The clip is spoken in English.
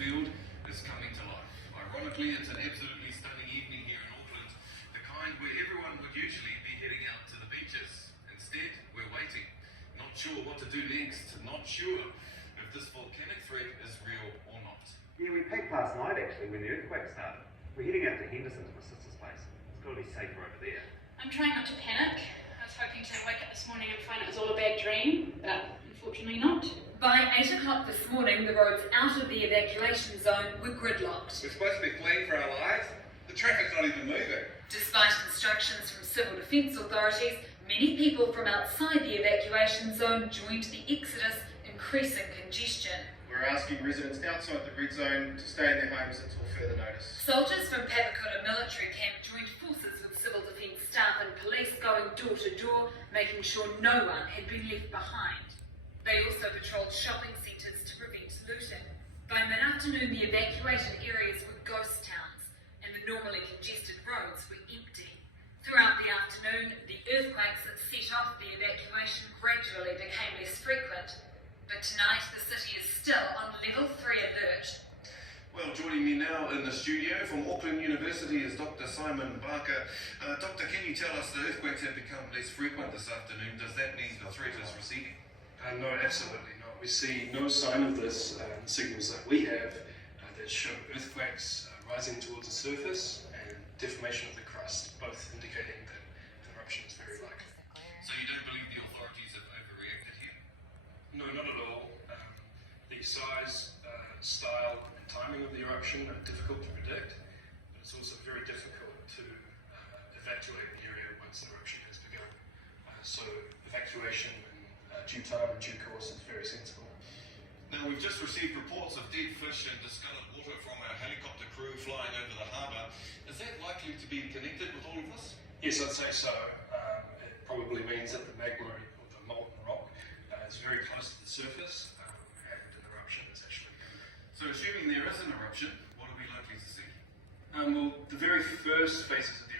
field is coming to life. Ironically, it's an absolutely stunning evening here in Auckland, the kind where everyone would usually be heading out to the beaches. Instead, we're waiting, not sure what to do next, not sure if this volcanic threat is real or not. Yeah, we packed last night actually when the earthquake started. We're heading out to Henderson to my sister's place. It's got to be safer over there. I'm trying not to panic. I was hoping to wake up this morning and find it was all a bad dream, but unfortunately not. By 8 o'clock this morning, the roads out of the evacuation zone were gridlocked. We're supposed to be fleeing for our lives. The traffic's not even moving. Despite instructions from civil defence authorities, many people from outside the evacuation zone joined the exodus, increasing congestion. We're asking residents outside the red zone to stay in their homes until further notice. Soldiers from Papakura military camp joined forces with civil defence staff and police, going door to door, making sure no one had been left behind. They also patrolled shopping centres to prevent looting. By mid-afternoon, the evacuated areas were ghost towns, and the normally congested roads were empty. Throughout the afternoon, the earthquakes that set off the evacuation gradually became less frequent. But tonight, the city is still on level 3 alert. Well, joining me now in the studio from Auckland University is Dr. Simon Barker. Doctor, can you tell us the earthquakes have become less frequent this afternoon? Does that mean the threat is receding? No, absolutely not. We see no sign of this. The signals that we have that show earthquakes rising towards the surface and deformation of the crust, both indicating that an eruption is very likely. So you don't believe the authorities have overreacted here? No, not at all. The size, style and timing of the eruption are difficult to predict, but it's also very difficult to evacuate the area once the eruption has begun. So evacuation in due time and due course is very sensible. Now, we've just received reports of dead fish and discoloured water from our helicopter crew flying over the harbour. Is that likely to be connected with all of this? Yes, I'd say so. It probably means that the magma or the molten rock is very close to the surface and an eruption is actually imminent. So assuming there is an eruption, what are we likely to see? Well, the very first phases of the